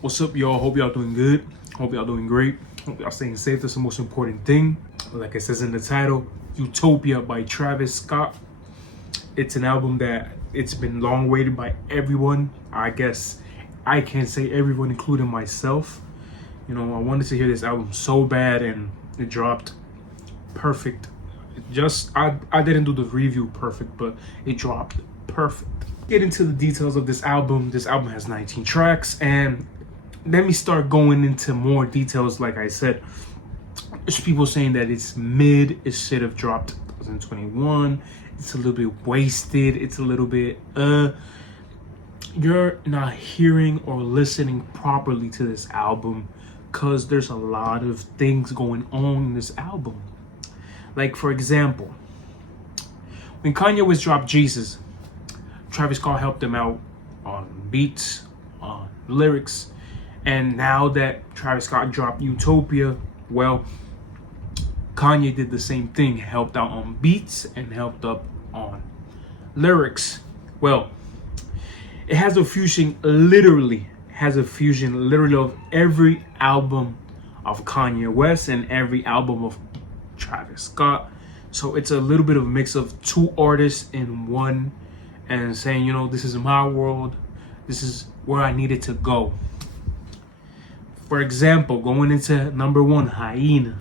What's up, y'all? Hope y'all doing good. Hope y'all doing great. Hope y'all staying safe. That's the most important thing. Like it says in the title, Utopia by Travis Scott. It's an album that it's been long awaited by everyone. I guess I can't say everyone, including myself. You know, I wanted to hear this album so bad, and it dropped perfect. I didn't do the review perfect, but it dropped perfect. Get into the details of this album. This album has 19 tracks, and let me start going into more details. Like I said, there's people saying that it's mid, it should have dropped 2021. It's a little bit wasted. It's a little bit you're not hearing or listening properly to this album, because there's a lot of things going on in this album. Like, for example, when Kanye West dropped Jesus, Travis Scott helped him out on beats, on lyrics. And now that Travis Scott dropped Utopia, well, Kanye did the same thing, helped out on beats and helped up on lyrics. Well, it has a fusion, literally of every album of Kanye West and every album of Travis Scott. So it's a little bit of a mix of two artists in one, and saying, you know, this is my world, this is where I needed to go. For example, going into number one, Hyena.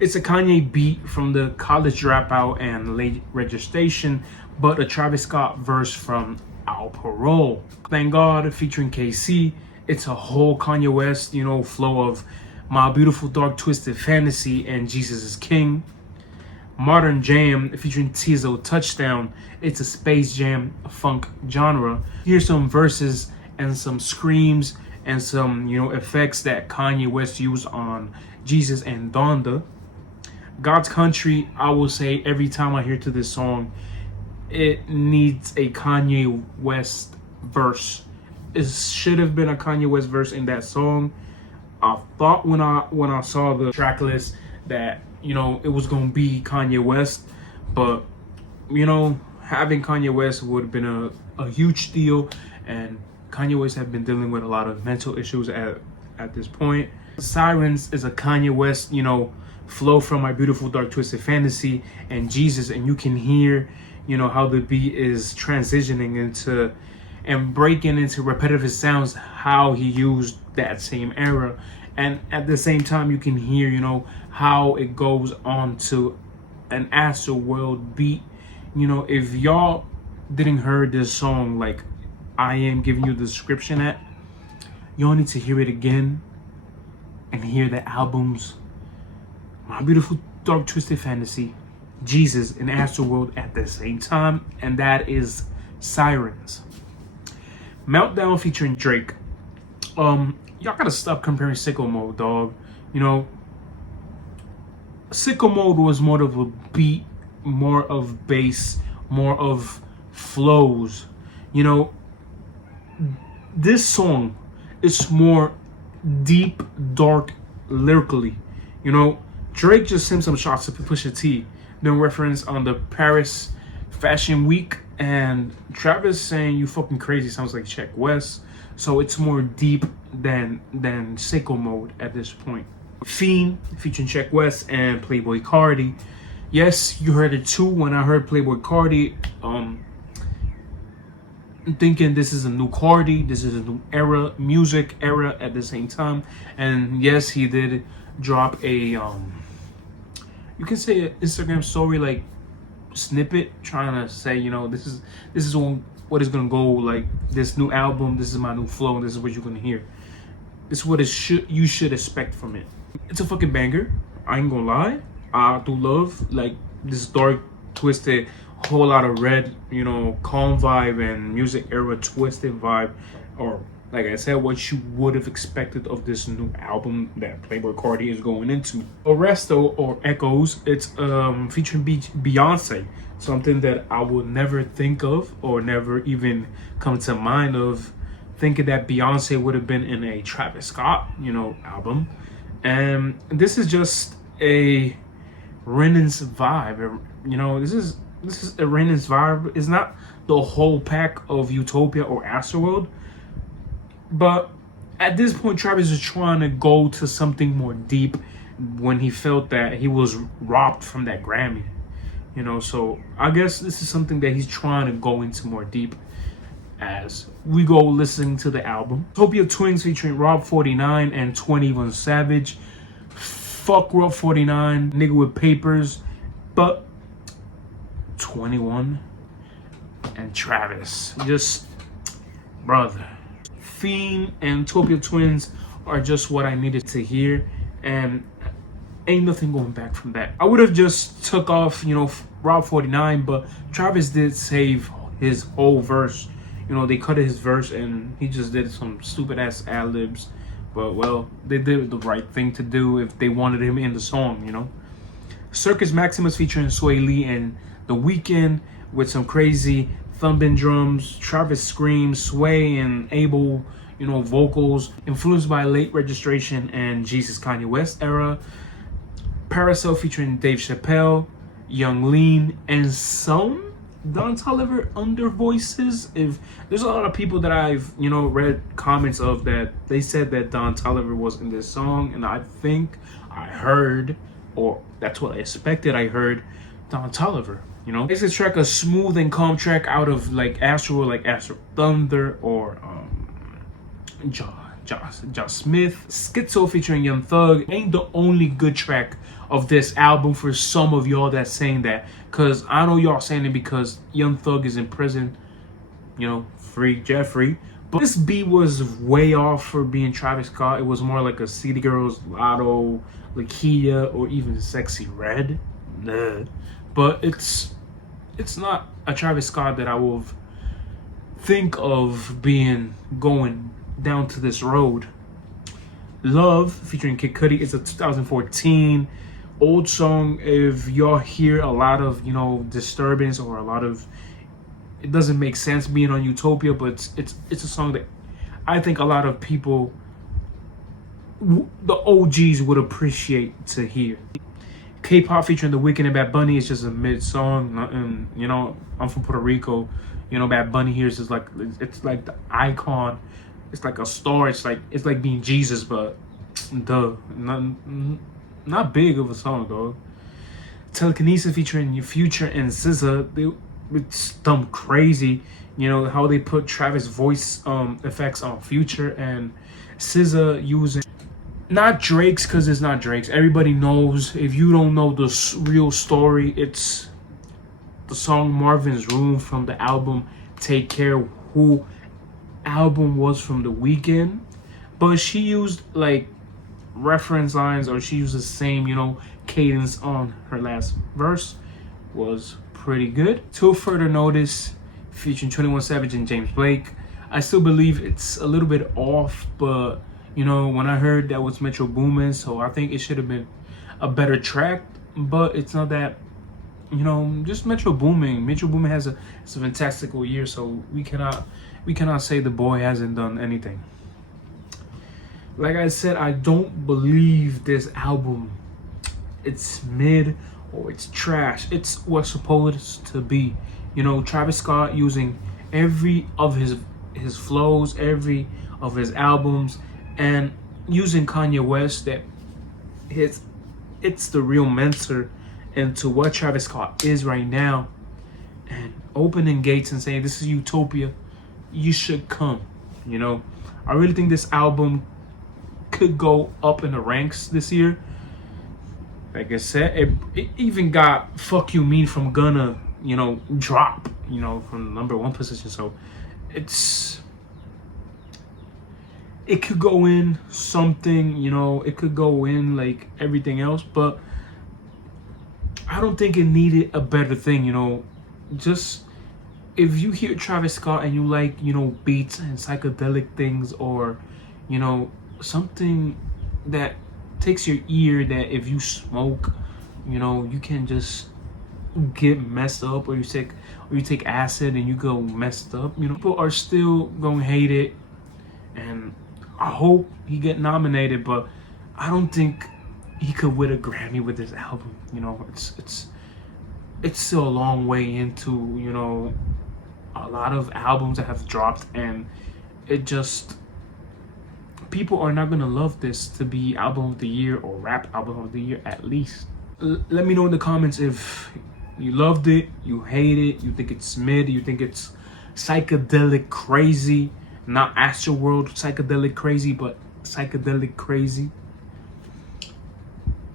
It's a Kanye beat from the College Dropout and Late Registration, but a Travis Scott verse from Al Parole. Thank God, featuring KC. It's a whole Kanye West, you know, flow of My Beautiful Dark Twisted Fantasy and Jesus is King. Modern Jam featuring Tizo, Touchdown. It's a space jam funk genre. Here's some verses and some screams and some, you know, effects that Kanye West used on Jesus and Donda. God's Country, I will say every time I hear to this song, it needs a Kanye West verse. It should have been a Kanye West verse in that song. I thought when I saw the track list that, you know, it was gonna be Kanye West, but, you know, having Kanye West would have been a huge deal, and Kanye West have been dealing with a lot of mental issues at this point. Sirens is a Kanye West, you know, flow from My Beautiful Dark Twisted Fantasy and Jesus, and you can hear, you know, how the beat is transitioning into and breaking into repetitive sounds, how he used that same era. And at the same time, you can hear, you know, how it goes on to an Astroworld beat. You know, if y'all didn't hear this song like I am giving you the description at, y'all need to hear it again and hear the albums My Beautiful Dark Twisted Fantasy, Jesus, and Astroworld at the same time, and that is Sirens. Meltdown featuring Drake. Y'all gotta stop comparing Sicko Mode, dog. You know, Sicko Mode was more of a beat, more of bass, more of flows. You know, this song is more deep, dark, lyrically. You know, Drake just sent some shots to Pusha T, then reference on the Paris Fashion Week, and Travis saying "you fucking crazy" sounds like Check West. So it's more deep than Sicko Mode at this point. Fiend featuring Check West and Playboy Cardi. Yes, you heard it too. When I heard Playboy Cardi, I'm thinking this is a new Cardi, this is a new era, music era at the same time. And yes, he did drop a you can say an Instagram story like snippet trying to say, you know, this is what is gonna go, like, this new album, this is my new flow, and this is what you're gonna hear. This is what you should expect from it. It's a fucking banger, I ain't gonna lie. I do love, like, this dark, twisted, whole lot of red, you know, calm vibe and music era twisted vibe, or like I said, what you would have expected of this new album that Playboy Cardi is going into. Arresto, or Echoes, it's featuring Beyonce, something that I would never think of or never even come to mind of thinking that Beyonce would have been in a Travis Scott, you know, album. And this is just a Renan's vibe. You know, this is a Renan's vibe. It's not the whole pack of Utopia or Astroworld, but at this point, Travis is trying to go to something more deep when he felt that he was robbed from that Grammy. You know, so I guess this is something that he's trying to go into more deep as we go listening to the album. Utopia Twins featuring Rob 49 and 21 Savage. Fuck Rob 49, nigga with papers, but 21 and Travis, just brother. Fiend and Utopia Twins are just what I needed to hear, and ain't nothing going back from that. I would have just took off, you know, Rob 49, but Travis did save his whole verse. You know, they cut his verse and he just did some stupid ass ad libs. But well, they did the right thing to do if they wanted him in the song, you know. Circus Maximus featuring Sway Lee and The Weeknd with some crazy thumping drums, Travis screams, Sway and Abel, you know, vocals, influenced by Late Registration and Jesus Kanye West era. Parasol featuring Dave Chappelle, Young Lean, and some Don Toliver under voices. If there's a lot of people that I've, you know, read comments of that they said that Don Toliver was in this song, and I think I heard, or that's what I expected, I heard Don Toliver. You know, it's a track, a smooth and calm track out of like Astro Thunder or Josh Smith. Schizo featuring Young Thug ain't the only good track of this album for some of y'all that's saying that, because I know y'all saying it because Young Thug is in prison, you know, free Jeffrey. But this beat was way off for being Travis Scott. It was more like a City Girls, Lotto, Lakia, or even Sexy Red. Nah. But it's not a Travis Scott that I will think of going down to this road. Love featuring Kid Cudi is a 2014 old song. If y'all hear a lot of, you know, disturbance or a lot of, it doesn't make sense being on Utopia, but it's a song that I think a lot of people, the OGs, would appreciate to hear. K-pop featuring The Weeknd and Bad Bunny is just a mid song. And you know, I'm from Puerto Rico. You know, Bad Bunny here is just like, it's like the icon. It's like a star. It's like being Jesus, but not big of a song, dog. Telekinesis featuring Future and SZA. It's dumb crazy. You know how they put Travis voice effects on Future and SZA using not Drake's, because it's not Drake's. Everybody knows. If you don't know the real story, it's the song Marvin's Room from the album Take Care, who album was from The Weeknd, but she used like reference lines, or she used the same, you know, cadence on her last verse. Was pretty good. Till Further Notice featuring 21 Savage and James Blake. I still believe it's a little bit off, but you know, when I heard that was Metro Boomin, so I think it should have been a better track, but it's not that, you know, just Metro Boomin. Metro Boomin has a fantastical year, so we cannot say the boy hasn't done anything. Like I said, I don't believe this album. It's mid or it's trash. It's what's supposed to be. You know, Travis Scott using every of his flows, every of his albums, and using Kanye West, that it's the real mentor into what Travis Scott is right now, and opening gates and saying, this is Utopia, you should come. You know, I really think this album could go up in the ranks this year. Like I said, it even got Fuck You Mean from Gunna, you know, drop, you know, from the #1 position. So it could go in something, you know, it could go in like everything else, but I don't think it needed a better thing, you know. Just if you hear Travis Scott and you like, you know, beats and psychedelic things, or, you know, something that takes your ear, that if you smoke, you know, you can just get messed up, or you take acid and you go messed up, you know, people are still gonna hate it, and I hope he get nominated, but I don't think he could win a Grammy with this album. You know, it's still a long way into, you know, a lot of albums that have dropped, and it just, people are not gonna love this to be album of the year or rap album of the year at least. Let me know in the comments if you loved it, you hate it, you think it's mid, you think it's psychedelic crazy, not Astroworld psychedelic crazy, but psychedelic crazy.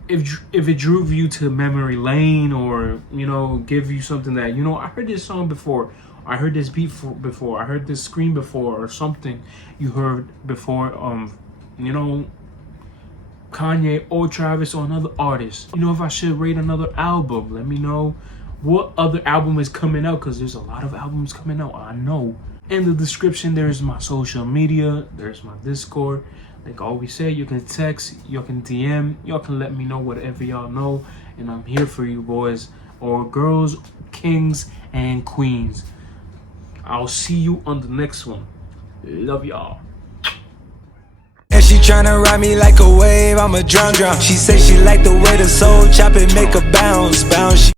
If it drove you to memory lane, or give you something that I heard this song before, I heard this beat before, I heard this scream before, or something you heard before, Kanye or Travis or another artist. If I should rate another album, let me know what other album is coming out, because there's a lot of albums coming out, I know. In the description, there's my social media, there's my Discord. Like I always say, you can text, you can DM, y'all can let me know whatever y'all know, and I'm here for you boys or girls, kings and queens. I'll see you on the next one. Love y'all. And she tryna ride me like a wave, I'm a drunk. She say she like the way the soul chop it make a bounce.